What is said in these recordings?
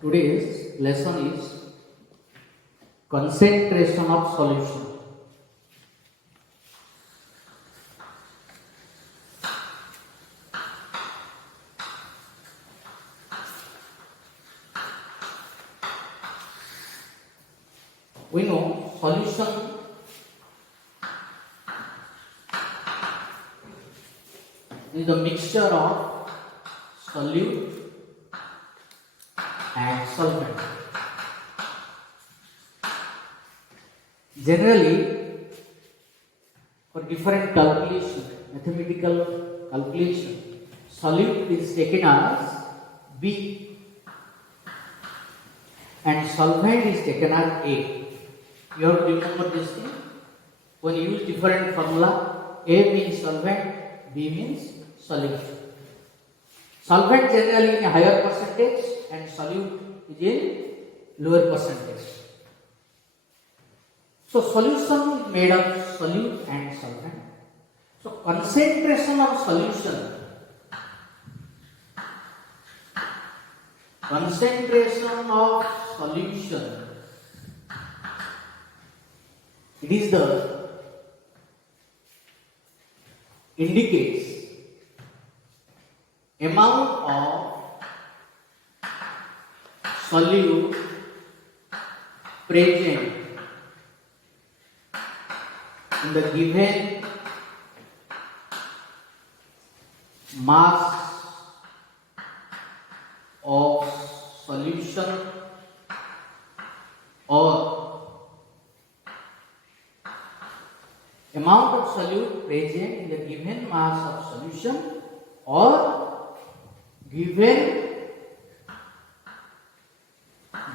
Today's lesson is concentration of solution. We know solution is a mixture of solute and solvent. Generally, for different calculation, mathematical calculation, solute is taken as B and solvent is taken as A. You have to remember this thing. When you use different formula, A means solvent, B means solution. Solvent generally in a higher percentage and solute is in lower percentage. So solution is made of solute and solvent. So concentration of solution, it is the indicates amount of solute present in the given mass of solution or amount of solute present in the given mass of solution or given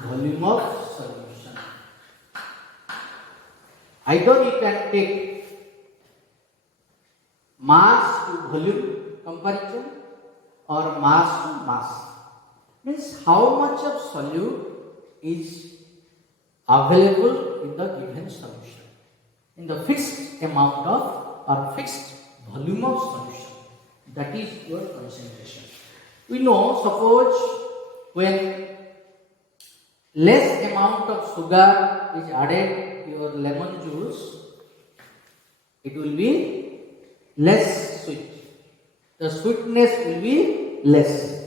volume of solution. Either you can take mass to volume comparison or mass to mass. Means how much of solute is available in the given solution in the fixed amount of or fixed volume of solution. That is your concentration. We know, suppose when less amount of sugar is added to your lemon juice, it will be less sweet. The sweetness will be less.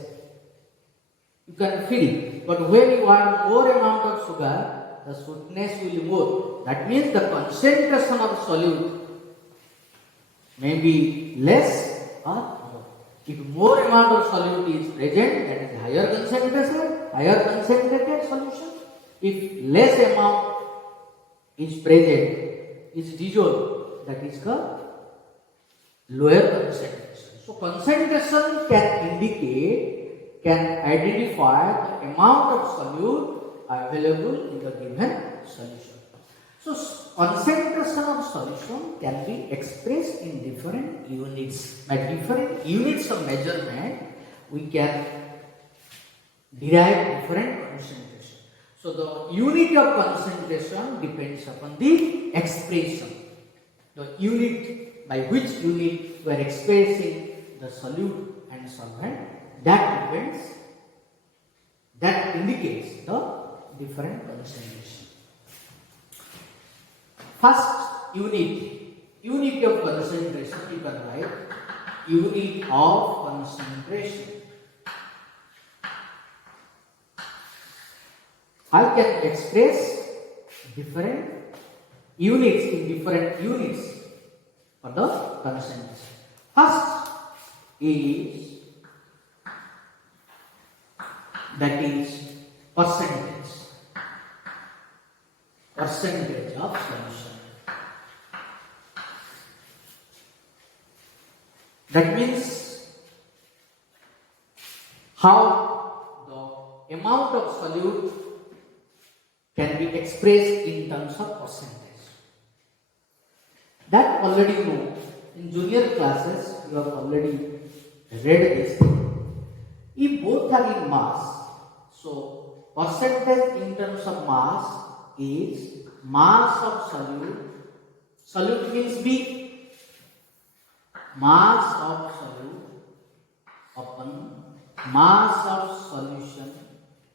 You can feel, but when you add more amount of sugar, the sweetness will be more. That means the concentration of solute may be less or more. If more amount of solute is present, that is higher concentrated solution. If less amount is present, is dissolved, that is called lower concentration. So concentration can identify the amount of solute available in the given solution. So concentration of solution can be expressed in different units. By different units of measurement, we can derive different concentration. So the unit of concentration depends upon the expression. The unit by which unit we are expressing the solute and solvent, that indicates the different concentration. First unit of concentration, you can write unit of concentration. I can express different units in different units for the concentration. First is percentage of solution. That means how the amount of solute can be expressed in terms of percentage. That already you know. In junior classes, you have already read this. If both are in mass, so percentage in terms of mass is mass of solute. Solute means B. Mass of solute upon mass of solution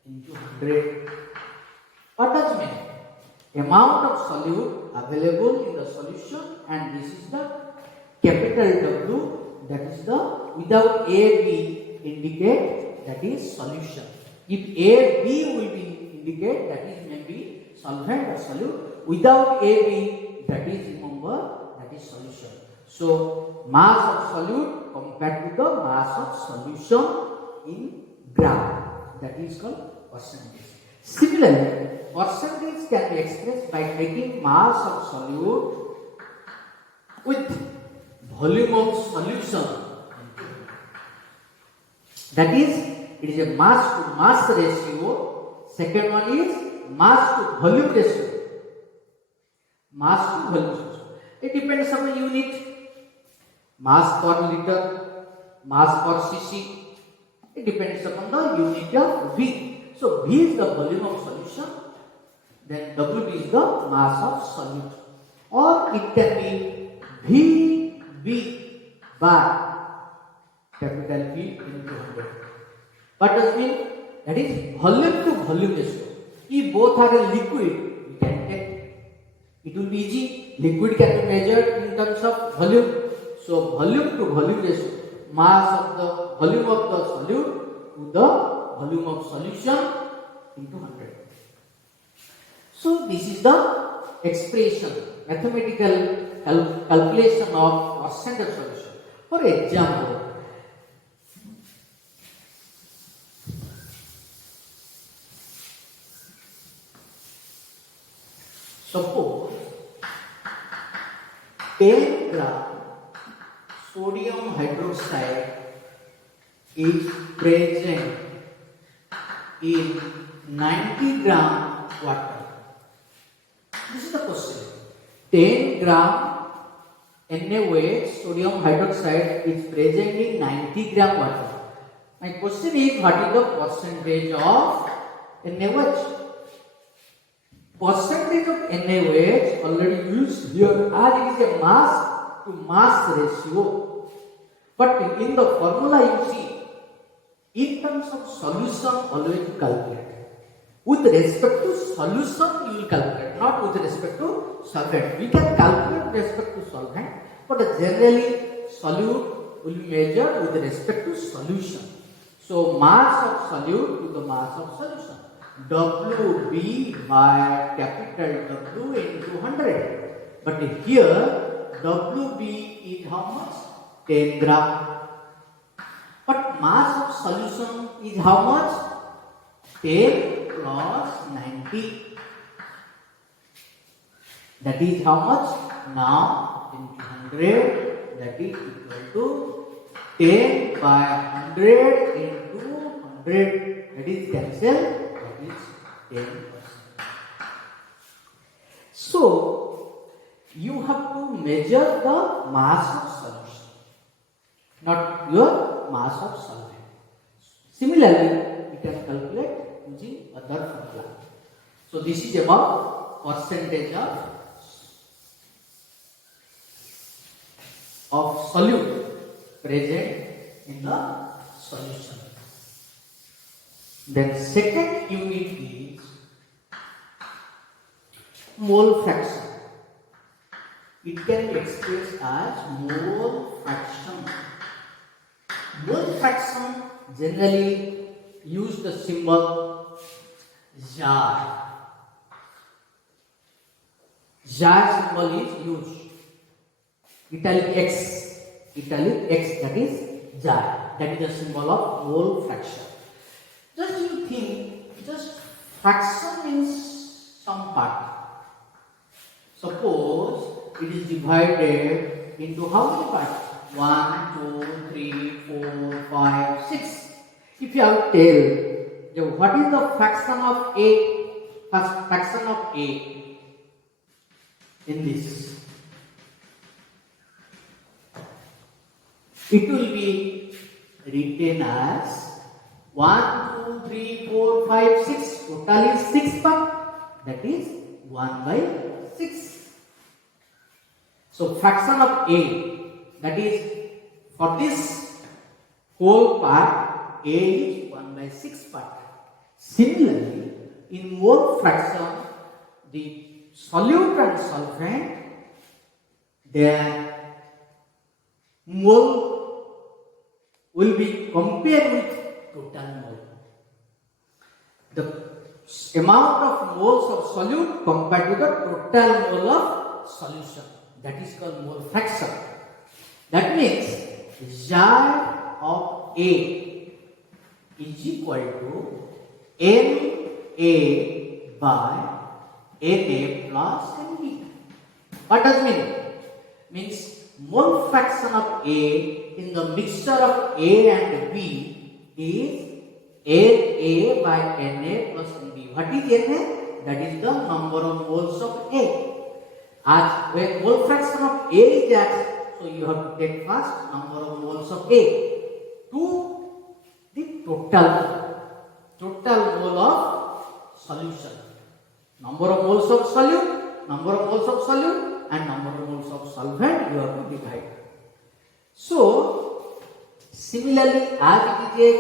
into 100. What does it mean? Amount of solute available in the solution, and this is the capital W, that is the without A, B indicate that is solution. If A, B will be indicate that is maybe solvent or solute. Without A, B, that is, remember, that is solution. So mass of solute compared to the mass of solution in gram, that is called percentage. Similarly, percentage can be expressed by taking mass of solute with volume of solution. That is, it is a mass to mass ratio. Second one is mass to volume ratio. Mass to volume ratio. It depends on the unit. Mass per liter, mass per cc. It depends upon the unit of V. So V is the volume of solution, then W is the mass of solute, or it can be VB by capital V into 100. What does it mean? That is volume to volume ratio. If both are a liquid, we can take. It will be easy. Liquid can be measured in terms of volume. So volume to volume ratio, mass of the volume of the solute to the volume of solution into 100. So this is the expression, mathematical calculation of percentage solution. For example, suppose 10 gram sodium hydroxide is present in 90 gram water. This is the question. 10 gram NaOH sodium hydroxide is present in 90 gram water. My question is, what is the percentage of NaOH? Percentage of NaOH already used here as it is a mass to mass ratio. But in the formula you see, in terms of solution always calculate. With respect to solution you will calculate, not with respect to solvent. We can calculate with respect to solvent, but generally solute will be measured with respect to solution. So mass of solute to the mass of solution. WB by capital W into 100. But here WB is how much? 10 gram. But mass of solution is how much? 10 plus 90. That is how much? Now into 100, that is equal to 10 by 100 into 100. That is cancelled. That is 10%. So you have to measure the mass of solution, not your mass of solvent. Similarly, you can calculate using other formula. So this is about percentage of solute present in the solution. Then second unit is mole fraction. It can be expressed as mole fraction. Mole fraction generally use the symbol jar. Jar symbol is used. Italic X, that is jar. That is the symbol of mole fraction. Just you think, just fraction means some part. Suppose it is divided into how many parts? 1, 2, 3, 4, 5, 6. If you have tell, what is the fraction of A? First fraction of A in this. It will be written as 1, 2, 3, 4, 5, 6. Total is 6 part. That is 1 by 6. So fraction of A, that is for this whole part, A is 1 by 6 part. Similarly, in mole fraction, the solute and solvent, their mole will be compared with total mole. The amount of moles of solute compared to the total mole of solution, that is called mole fraction. That means xi of A is equal to Na by Na plus Nb. What does it mean? Means mole fraction of A in the mixture of A and B is Na by Na plus Nb. What is Na? That is the number of moles of A. As when mole fraction of A is that, so you have to take first number of moles of A to the total mole of solution. Number of moles of solute, number of moles of solute, and number of moles of solvent you have to divide. So similarly, as it is a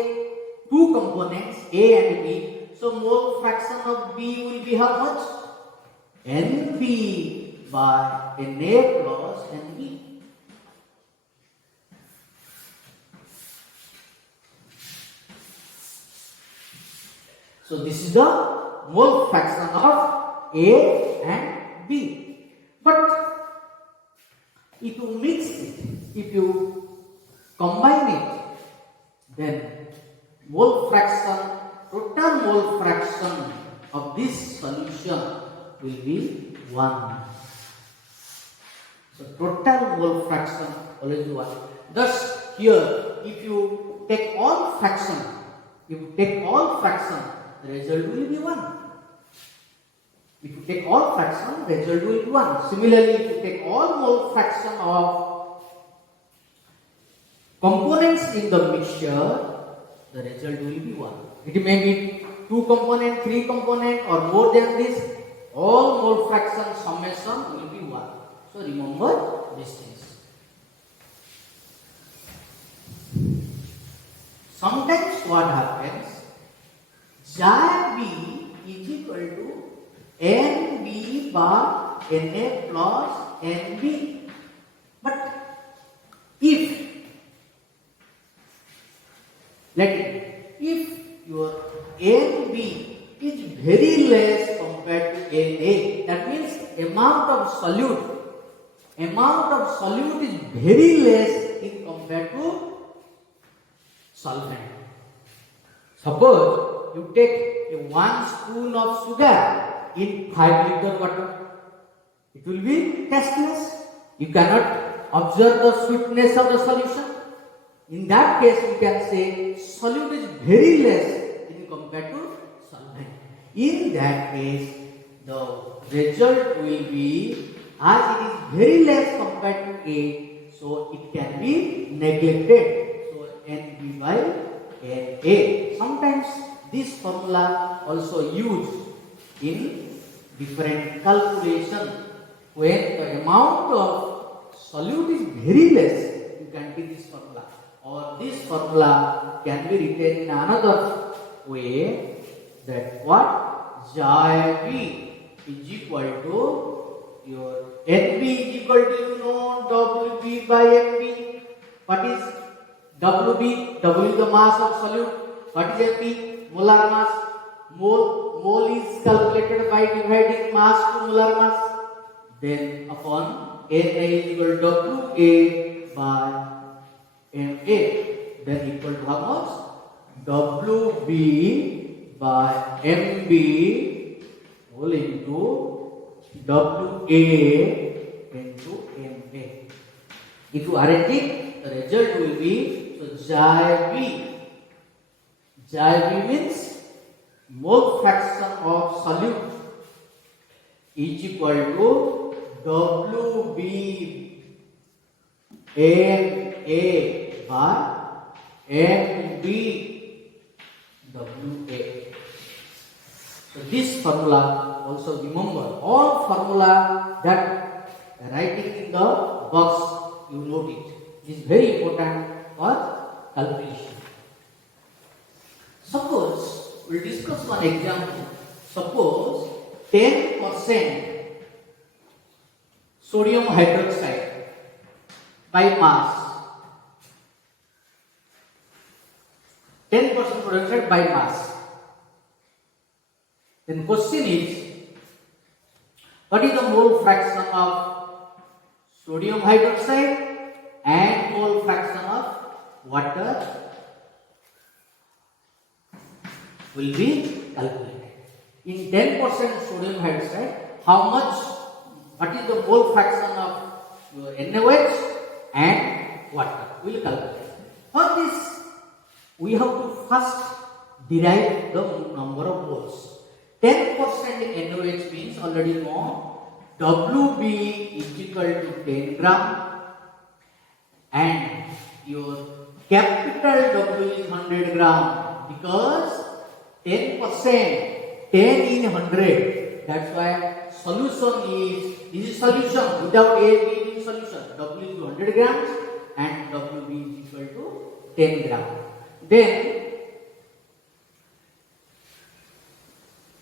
two components A and B, so mole fraction of B will be how much? Nb by Na plus Nb. So this is the mole fraction of A and B. But if you mix it, if you combine it, then mole fraction, total mole fraction of this solution will be 1. So total mole fraction always 1. Thus here, if you take all fraction, the result will be 1. If you take all fraction, the result will be 1. Similarly, if you take all mole fraction of components in the mixture, the result will be 1. It may be 2 component, 3 component, or more than this. All mole fraction summation will be 1. So remember these things. Sometimes what happens? Xi B is equal to Nb by Na plus Nb. But if your Nb is very less compared to Na, that means amount of solute is very less in compared to solvent. Suppose you take 1 spoon of sugar in 5 liter water, it will be tasteless. You cannot observe the sweetness of the solution. In that case, you can say solute is very less in compared to solvent. In that case, the result will be, as it is very less compared to A, so it can be neglected. So Nb by Na. Sometimes this formula also used in different calculation. When the amount of solute is very less, you can take this formula. Or this formula can be written in another way, that what? Xi B is equal to your Nb is equal to Wb by Nb. What is Wb? W is the mass of solute. What is Nb? Molar mass. Mole is calculated by dividing mass to molar mass. Then upon Na is equal to Wa by Na. Then equal to how much? Wb by Mb whole into Wa into Ma. If you arrange it, the result will be, so Xi B means mole fraction of solute is equal to Wb Na by Mb Wa. So this formula also remember, all formula that writing in the box you note it. It is very important for calculation. Suppose we we'll discuss one example. Suppose 10% sodium hydroxide by mass, 10% sodium hydroxide by mass. Then question is, what is the mole fraction of sodium hydroxide and mole fraction of water will be calculated. In 10% sodium hydroxide, how much, what is the mole fraction of your NaOH and water? We will calculate. For this, we have to first derive the number of moles. 10% NaOH means already known, Wb is equal to 10 gram and your capital W is 100 gram because 10%, 10 in 100. That's why solution is solution without A being solution. W is 100 grams and Wb is equal to 10 gram. Then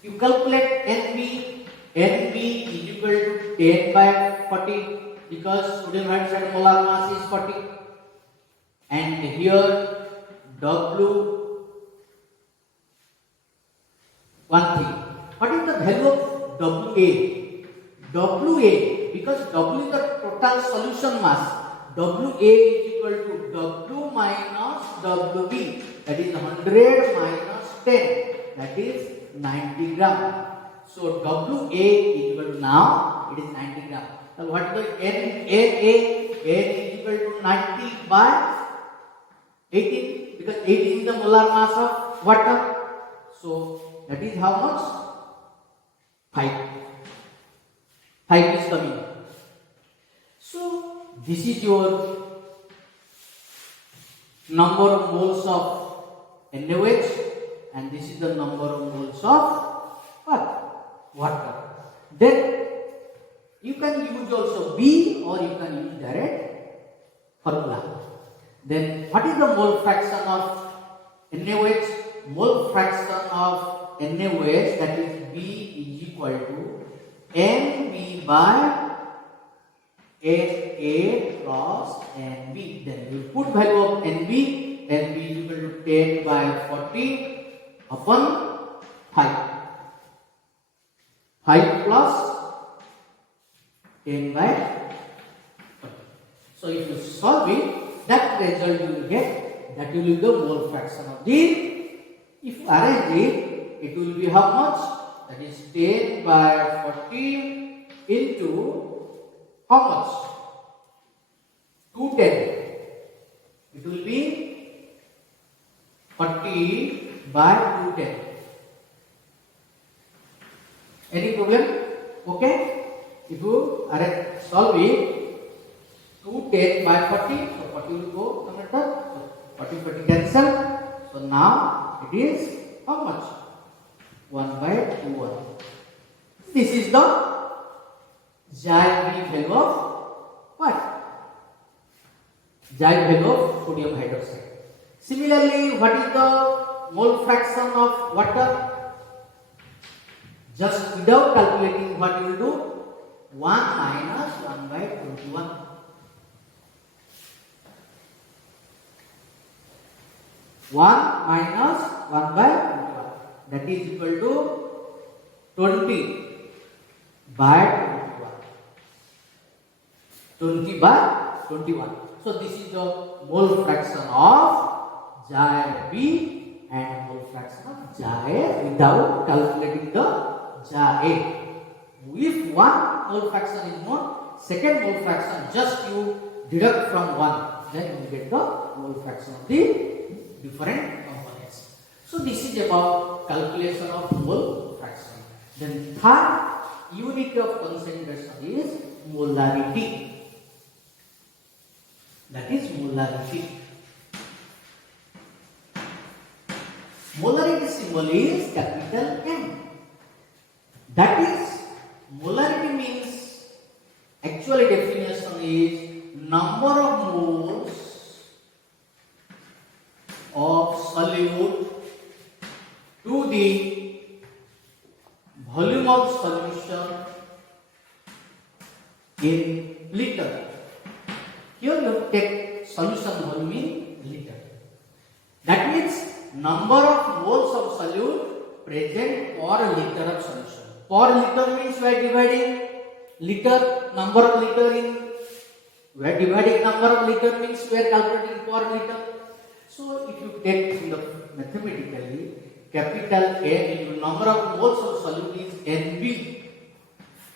you calculate NB. NB is equal to 10 by 40 because sodium hydroxide molar mass is 40. And here W, one thing. What is the value of WA? WA, because W is the total solution mass. WA is equal to W minus WB. That is 100 minus 10. That is 90 gram. So WA is equal to, now it is 90 gram. So what is the NA? N is equal to 90 by 18 because 18 is the molar mass of water. So that is how much? 5. 5 is coming. So this is your number of moles of NaOH and this is the number of moles of what? Water. Then you can use also B or you can use direct formula. Then what is the mole fraction of NaOH? Mole fraction of NaOH, that is B is equal to NB by Na plus Nb. Then you put value of Nb. Nb is equal to 10 by 40 upon 5. 5 plus 10 by 40. So if you solve it, that result you will get, that will be the mole fraction of the. If you arrange it, it will be how much? That is 10 by 40 into how much? 210. It will be 40 by 210. Any problem? Okay? If you solve it, 210 by 40, so 40 will go numerator, so 40 cancel. So now it is how much? 1 by 2 1. This is the Xi value of what? Xi value of sodium hydroxide. Similarly, what is the mole fraction of water? Just without calculating, what you will do? 1 minus 1 by 21. 1 minus 1 by 21. That is equal to 20 by 21. 20 by 21. So this is the mole fraction of Xi and mole fraction of Xi without calculating the Xi. If one mole fraction is known, second mole fraction just you deduct from 1, then you get the mole fraction of the different components. So this is about calculation of mole fraction. Then third unit of concentration is molarity. That is molarity. Molarity symbol is capital M. That is, molarity means, actually definition is number of moles of solute to the volume of solution in liter. Here you take solution volume in liter. That means number of moles of solute present per liter of solution. Per liter means we are dividing liter, number of liter in, we are dividing number of liter means we are calculating per liter. So if you take the mathematically, capital N into number of moles of solute is NB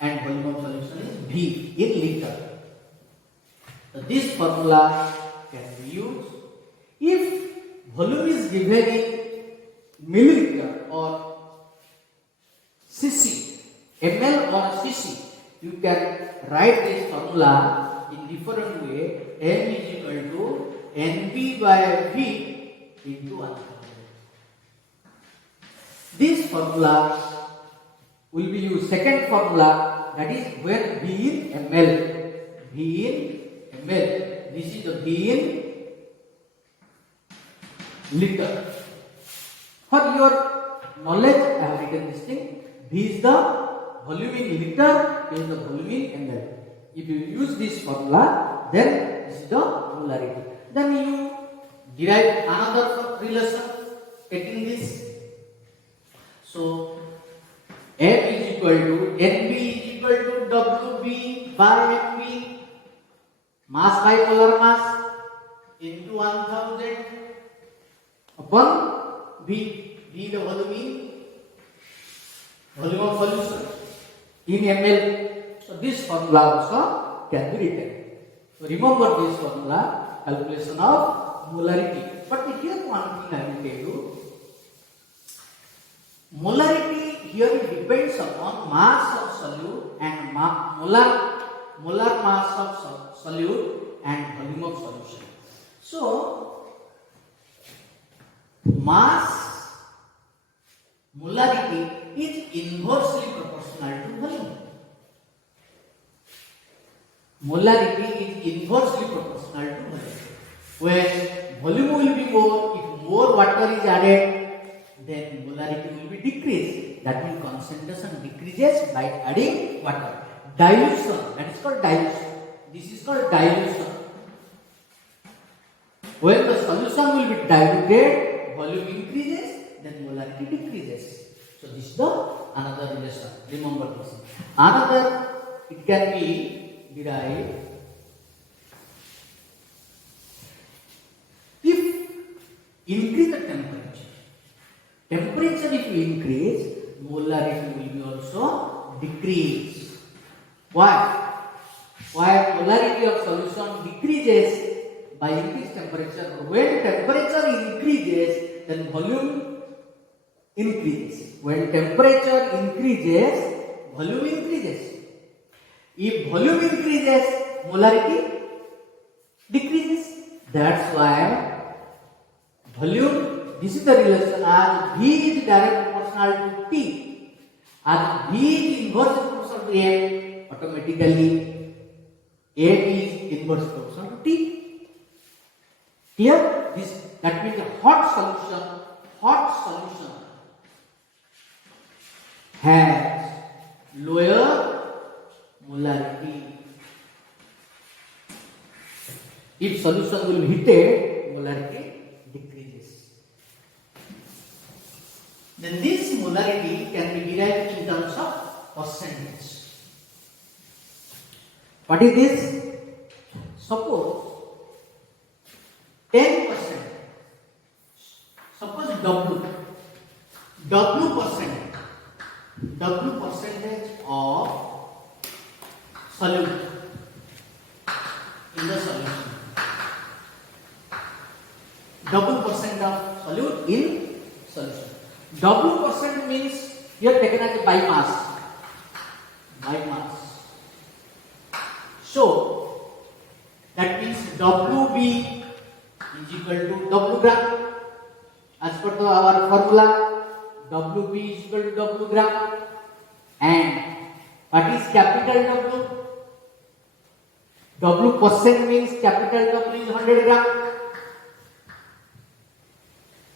and volume of solution is V in liter. So this formula can be used. If volume is given in milliliter or cc, ml or cc, you can write this formula in different way. M is equal to NB by V into 100. This formula will be used. Second formula, that is when V in ml. V in ml. This is the V in liter. For your knowledge, I have written this thing. V is the volume in liter, K is the volume in ml. If you use this formula, then this is the molarity. Then you derive another relation taking this. So M is equal to NB is equal to WB by MB, mass by molar mass into 1000 upon V. V the volume of solution in ml. So this formula also can be written. So remember this formula, calculation of molarity. But here one thing I will tell you. Molarity here depends upon mass of solute and molar mass of solute and volume of solution. So mass molarity is inversely proportional to volume. Molarity is inversely proportional to volume. When volume will be more, if more water is added, then molarity will be decreased. That means concentration decreases by adding water. Dilution, that is called dilution. This is called dilution. When the solution will be diluted, volume increases, then molarity decreases. So this is the another relation. Remember this. Another, it can be derived. If increase the temperature if you increase, molarity will be also decrease. Why? Why molarity of solution decreases by increased temperature? When temperature increases, then volume increases. When temperature increases, volume increases. If volume increases, molarity decreases. That's why volume, this is the relation as V is direct proportional to T. As V is inverse proportional to M, automatically M is inverse proportional to T. Clear? That means a hot solution has lower molarity. If solution will be heated, molarity decreases. Then this molarity can be derived in terms of percentage. What is this? Suppose 10%. Suppose W percentage of solute in the solution. W% of solute in solution. W% means here taken as by mass. So that means WB is equal to W gram. As per our formula, WB is equal to W gram. And what is capital W? W% means capital W is 100 gram.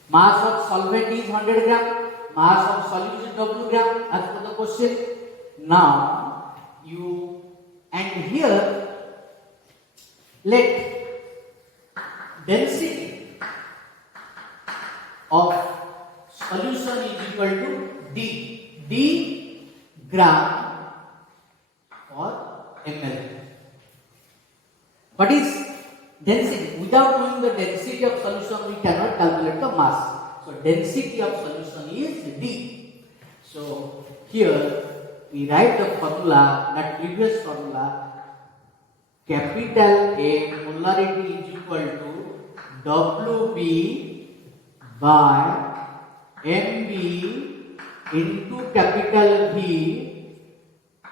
Mass of solvent is 100 gram. mass of solute is W gram as per the question. Now you and here let density of solution is equal to D gram or ml. What is density? Without knowing the density of solution, we cannot calculate the mass. So density of solution is D. So here we write the formula, that previous formula, capital A molarity is equal to WB by MB into capital V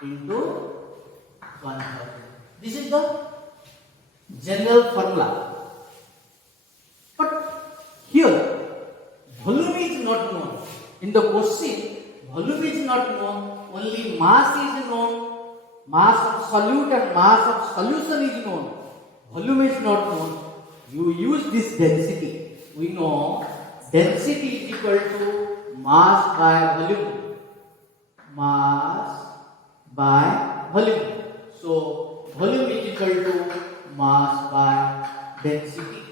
into 1000. This is the general formula. But here volume is not known. In the question, volume is not known, only mass is known. Mass of solute and mass of solution is known. Volume is not known. You use this density. We know density is equal to mass by volume. Mass by volume. So volume is equal to mass by density.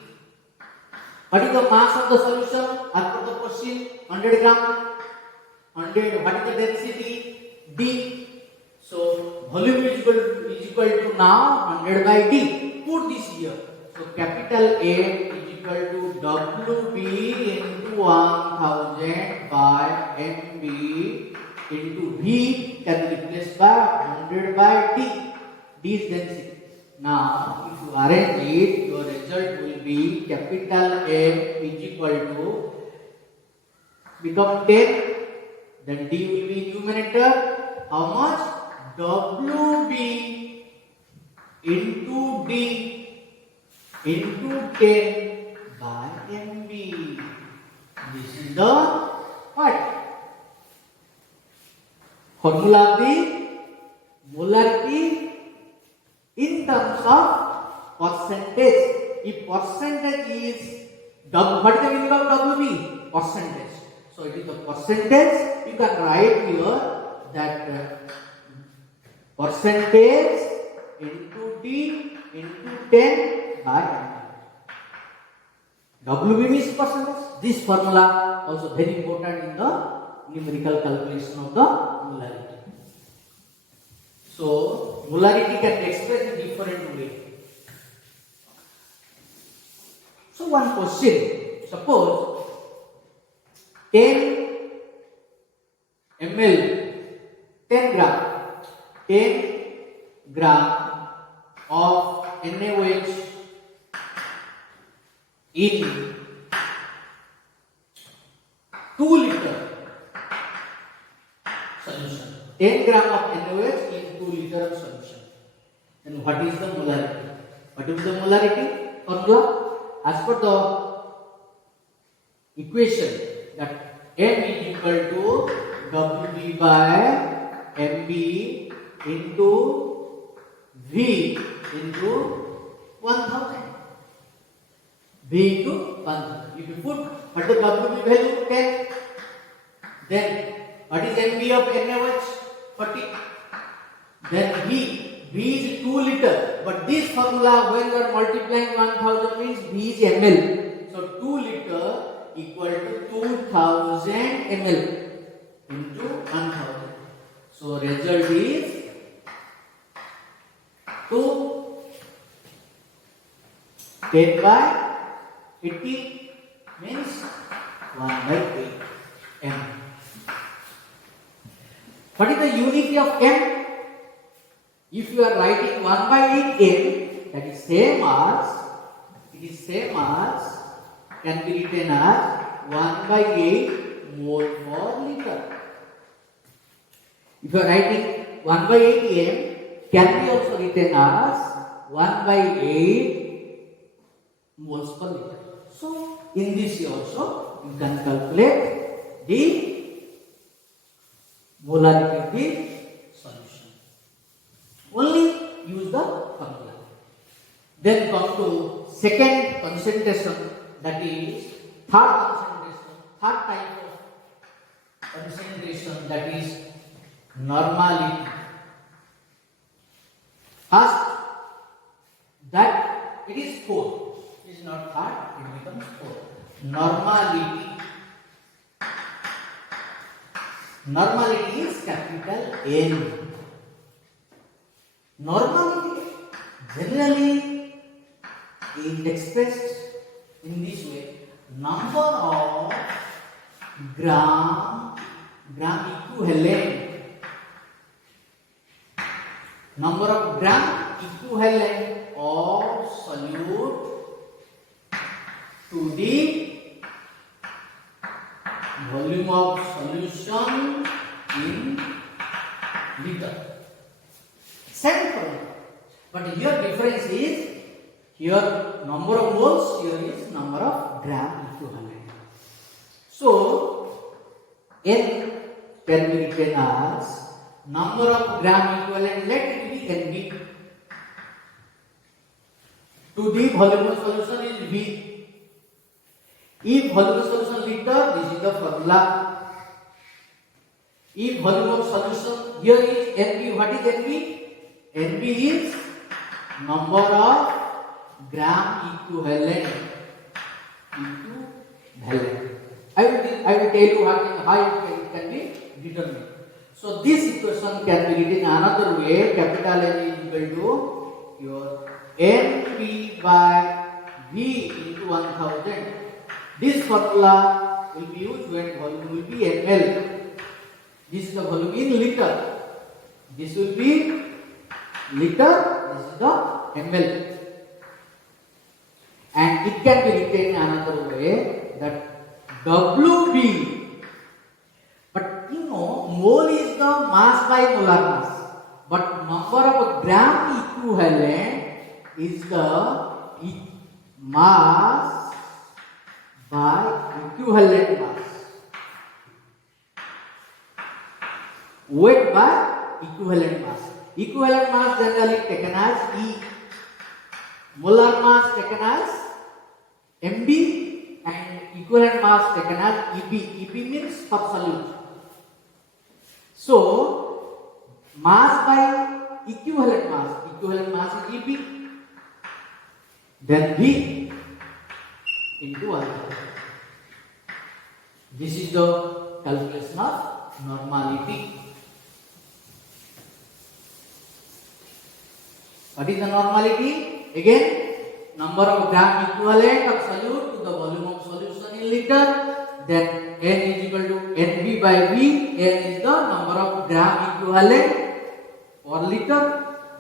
What is the mass of the solution? As per the question, 100 gram. 100. What is the density? D. So volume is equal to now 100 by D. Put this here. So capital A is equal to WB into 1000 by MB into V can be replaced by 100 by D. D is density. Now, if you arrange it, your result will be capital A is equal to become 10. Then D will be numerator. How much? WB into D into 10 by MB. This is the what? Formula of the molarity in terms of percentage. If percentage is what is the meaning of WB? Percentage. So it is the percentage. You can write here that percentage into D into 10 by MB. WB means percentage. This formula also very important in the numerical calculation of the molarity. So molarity can be expressed in different way. So one question, suppose 10 ml, 10 gram of NaOH in 2 liter solution. 10 gram of NaOH in 2 liter of solution. Then what is the molarity? What is the molarity formula? As per the equation that M is equal to WB by MB into V into 1000. V into 1000. If you put what the WB value 10, then what is MB of NaOH? 40. Then V is 2 liter. But this formula, when you are multiplying 1000 means V is ml. So 2 liter equal to 2000 ml into 1000. So result is 2 10 by 80 means 1 by 8 m. What is the unity of m? If you are writing 1 by 8 m, that is same as can be written as 1 by 8 mole per liter. If you are writing 1 by 8 m, can be also written as 1 by 8 moles per liter. So in this also you can calculate the molarity of the solution. Only use the formula. Then come to second concentration, that is third concentration, third type of concentration, that is normality. First, that it is 4. It is not third, it becomes 4. Normality. Normality is capital N. Normality generally is expressed in this way: number of gram equivalent, number of gram equivalent of solute to the volume of solution in liter. Same problem, but here difference is, here number of moles, here is number of gram equivalent. So N can be written as number of gram equivalent, let it be NB, to the volume of solution is V. If volume of solution liter, this is the formula. If volume of solution, here is NB. What is NB? NB is number of gram equivalent. I will tell you how it can be determined. So this equation can be written another way. Capital N is equal to your NB by V into 1000. This formula will be used when volume will be ml. This is the volume in liter. This will be liter. This is the ml. And it can be written another way, that WB. But you know, mole is the mass by molar mass. But number of gram equivalent is the mass by equivalent mass. Weight by equivalent mass. Equivalent mass generally taken as E. Molar mass taken as MB, and equivalent mass taken as EP. EP means per solute. So mass by equivalent mass is EP. Then V into 1. This is the calculation of normality. What is the normality? Again, number of gram equivalent of solute to the volume of solution in liter. Then N is equal to NB by V. N is the number of gram equivalent per liter.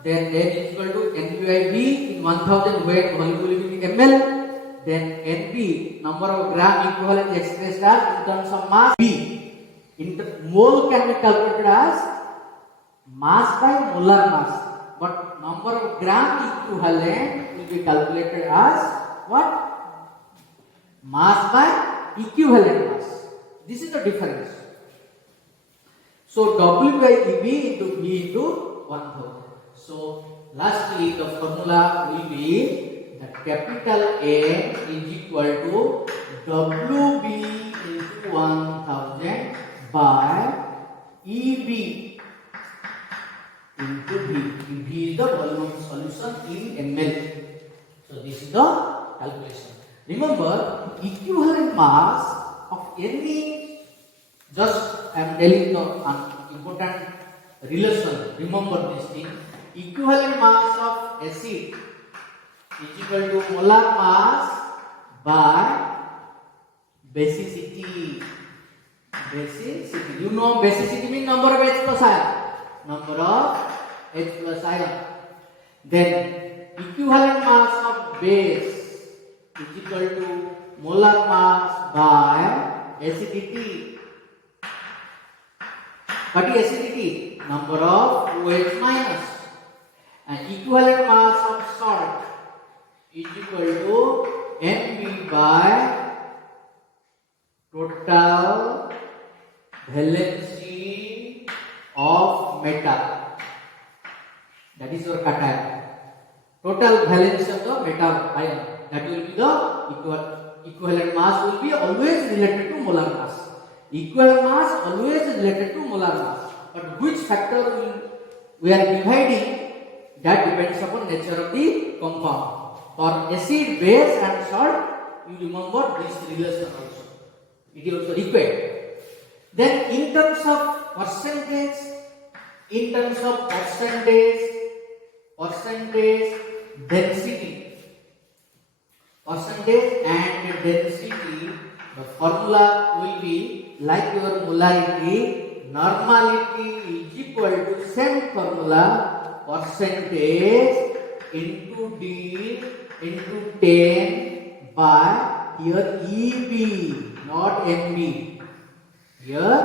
Then N is equal to NB by V in 1000, where volume will be ml. Then NB, number of gram equivalent expressed as in terms of mass. V, mole can be calculated as mass by molar mass. But number of gram equivalent will be calculated as what? Mass by equivalent mass. This is the difference. So W by EB into V into 1000. So lastly, the formula will be that capital A is equal to WB into 1000 by EB into V. V is the volume of solution in ml. So this is the calculation. Remember, equivalent mass of any, just I am telling the important relation. Remember this thing. Equivalent mass of acid is equal to molar mass by basicity. Basicity. You know basicity means number of H plus ion. Number of H plus ion. Then equivalent mass of base is equal to molar mass by acidity. What is acidity? Number of OH minus. And equivalent mass of salt is equal to Mb by total valency of metal. That is your cation. Total valency of the metal ion. That will be the equivalent mass will be always related to molar mass. Equal mass always related to molar mass. But which factor we are dividing, that depends upon nature of the compound. For acid, base and salt, you remember this relation also. It is also required. Then in terms of percentage and density, the formula will be like your molarity. Normality is equal to same formula, percentage into D into 10 by here EB, not MB. Here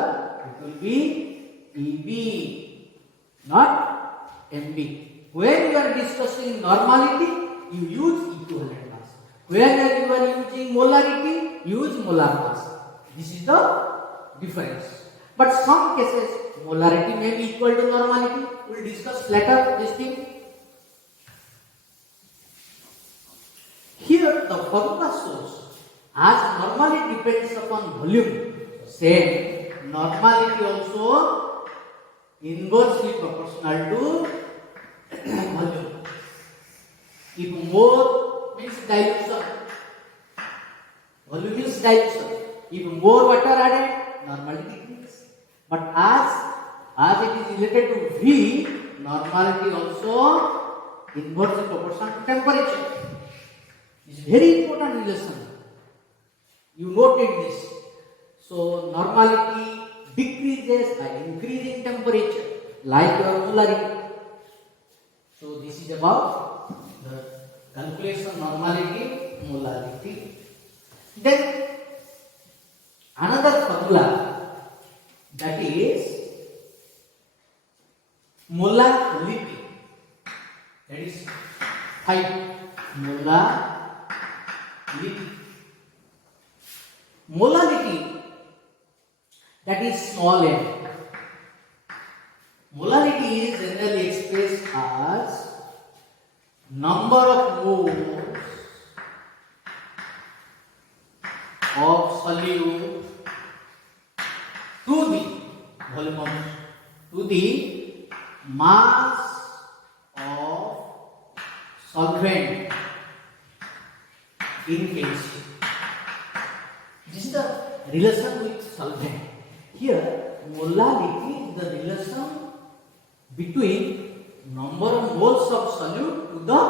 it will be EB, not MB. When you are discussing normality, you use equivalent mass. When you are using molarity, use molar mass. This is the difference. But some cases, molarity may be equal to normality. We will discuss later this thing. Here the formula shows as normality depends upon volume, same normality also inversely proportional to volume. If more means dilution, volume means dilution. If more water added, normality decreases. But as it is related to V, normality also inversely proportional to temperature. It's very important relation. You noted this. So normality decreases by increasing temperature, like your molarity. So this is about the calculation normality, molarity. Then another formula, that is molarity. That is 5 molarity. Molarity, that is small m. Molarity is generally expressed as number of moles of solute to the volume to the mass of solvent in kg. This is the relation with solvent. Here, molarity is the relation between number of moles of solute to the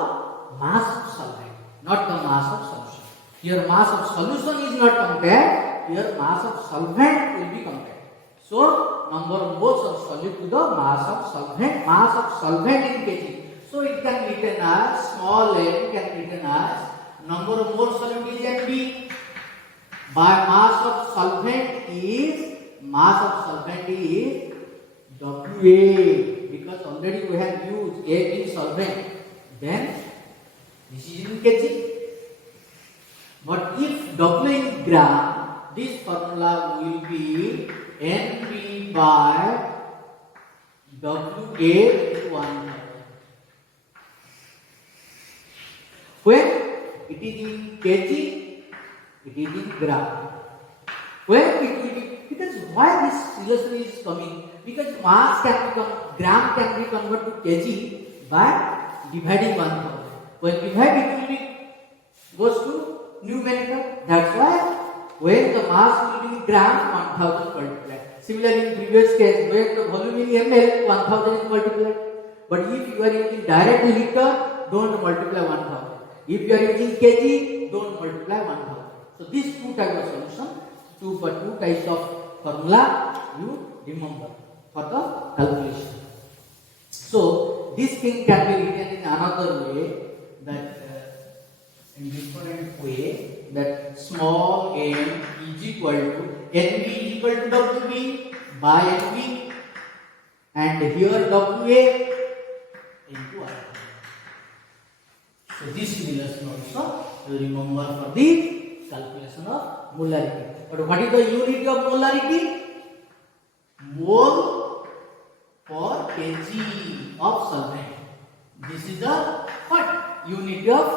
mass of solvent, not the mass of solution. Here, mass of solution is not compared. Here, mass of solvent will be compared. So, number of moles of solute to the mass of solvent in kg. So, it can be written as small m can be written as number of moles solute is Mb by mass of solvent is Wa, because already we have used A in solvent. Then this is in kg. But if W in gram, this formula will be Nb by Wa into 1000. When it is in kg, it is in gram. When it will be, because why this relation is coming? Because mass can become, gram can be converted to kg by dividing 1000. When divide, it will be goes to numerator. That's why when the mass will be in gram, 1000 multiplied. Similarly, in previous case, when the volume in ml, 1000 is multiplied. But if you are using direct liter, don't multiply 1000. If you are using kg, don't multiply 1000. So these two types of solution, two types of formula you remember for the calculation. So this thing can be written in another way, that in different way, that small m is equal to Nb is equal to Wb by Nb, and here Wa into R. So this relation also you remember for the calculation of molarity. But what is the unit of molarity? Mole for kg of solvent. This is the what? Unit of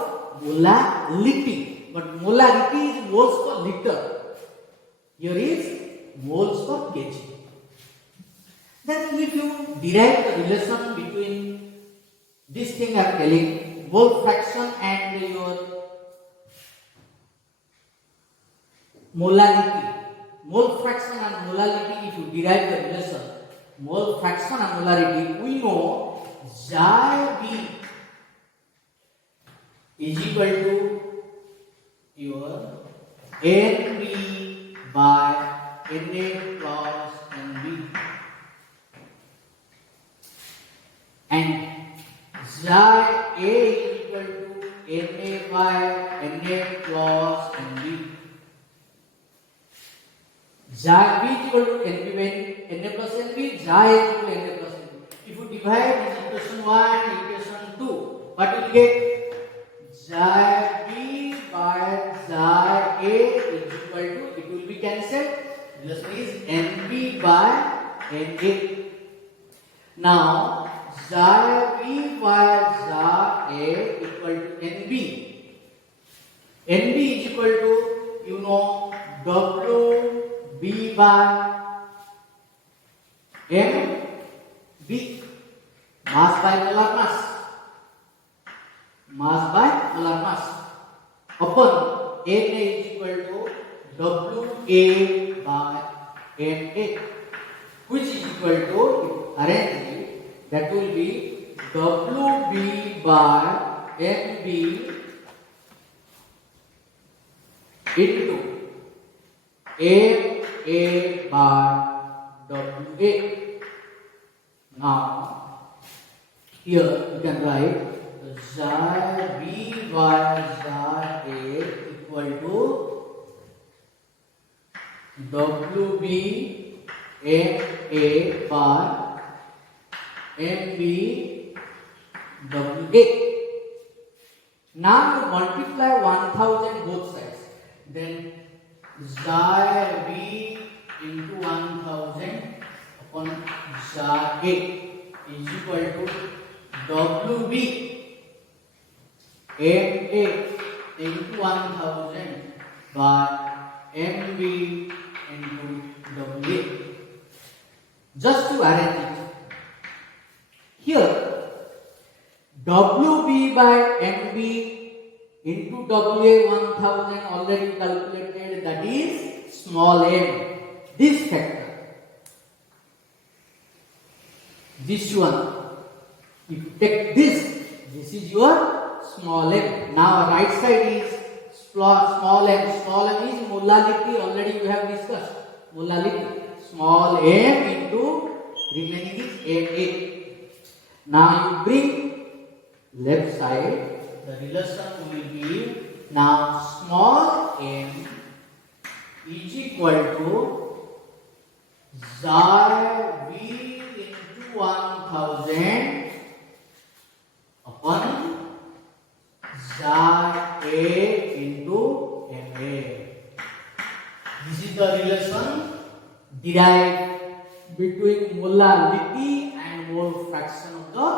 molarity. But molarity is moles per liter. Here is moles per kg. Then if you derive the relation between this thing I am telling, mole fraction and your molality, mole fraction and molality, if you derive the relation mole fraction and molarity, we know xi b is equal to your NB by Na plus Nb, and xi A is equal to Na by Na plus Nb. Xi b is equal to Nb by Na plus Nb, xi is equal to Na plus Nb. If you divide this equation 1 and equation 2, what will you get? Xi b by xi A is equal to, it will be cancelled, relation is Nb by Na. Now xi b by xi A equal to Nb. Nb is equal to, you know, W by MB, mass by molar mass, mass by molar mass, upon Na is equal to WA by MA, which is equal to, arrange it, that will be WB by MB into MA by WA. Now, here you can write xi b by xi A equal to WB MA by MB WA. Now you multiply 1000 both sides, then xi b into 1000 upon xi A is equal to WB MA into 1000 by MB into WA. Just to arrange it, here WB by MB into WA 1000 already calculated, that is small m, this factor, this one, if you take this is your small m. Now right side is small m is molality, already we have discussed molality, small m into remaining is Ma. Now you bring left side, the relation will be, now small m is equal to xi b into 1000 upon xi A into Ma. This is the relation derived between molality and mole fraction of the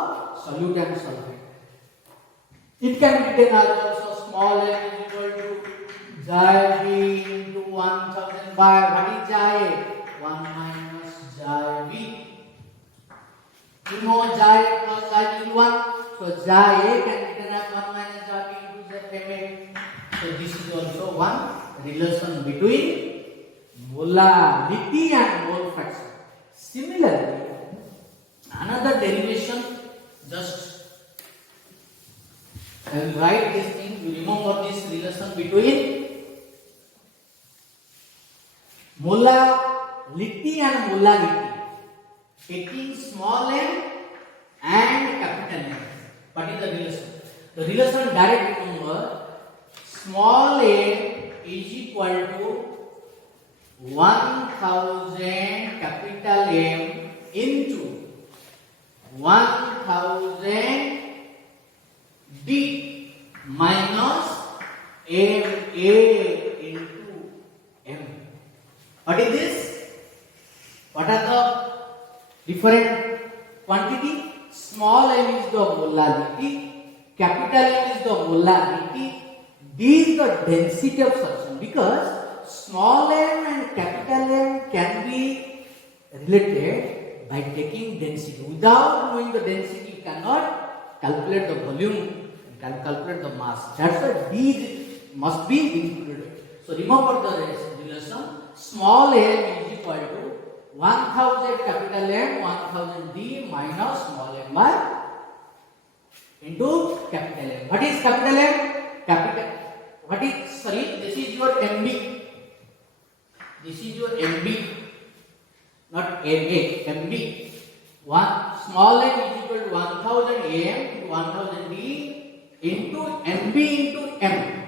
solute and solvent. It can be written as also small m is equal to xi b into 1000 by, what is xi A? 1 minus xi b. You know xi A plus xi b is 1. So xi A can be written as 1 minus xi b into Ma. So this is also one relation between molality and mole fraction. Similarly, another derivation, just I will write this thing. You remember this relation between molality and molarity, taking small m and capital M. What is the relation? The relation direct remember, small m is equal to 1000 capital M into 1000 D minus MA into M. What is this? What are the different quantity? Small m is the molality, capital M is the molarity, D is the density of solution, because small m and capital M can be related by taking density. Without knowing the density, you cannot calculate the volume and calculate the mass. That's why these must be included. So remember the relation. Small m is equal to 1000 capital M 1000 D minus small m by into capital M. What is capital M? Capital. What is, sorry, this is your MB. This is your MB, not MA, MB. One small m is equal to 1000 AM into 1000 D into MB into M.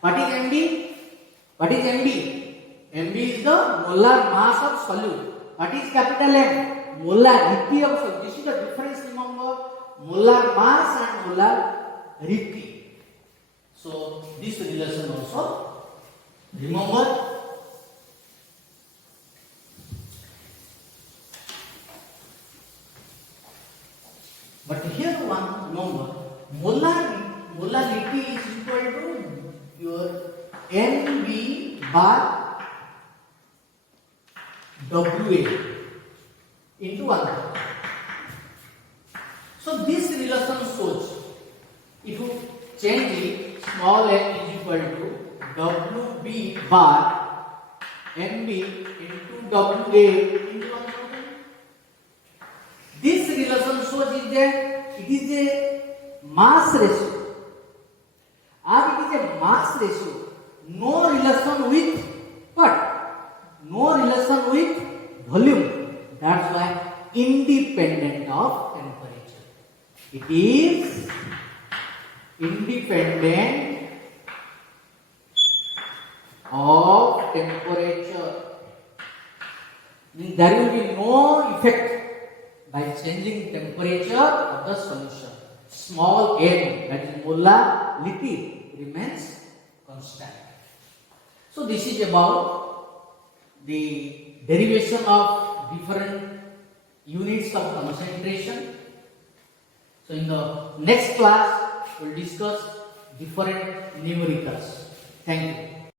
What is MB? What is MB? MB is the molar mass of solute. What is capital M? Molarity of solute. This is the difference, remember, molar mass and molarity. So this relation also remember. But here one remember, molarity is equal to your NB bar WA into 1. So this relation shows, if you change it, small m is equal to WB bar MB into WA into 1000. This relation shows is that it is a mass ratio. As it is a mass ratio, no relation with what? No relation with volume. That's why independent of temperature. It is independent of temperature. Means there will be no effect by changing temperature of the solution. Small m, that is molarity, remains constant. So this is about the derivation of different units of concentration. So in the next class, we will discuss different numericals. Thank you.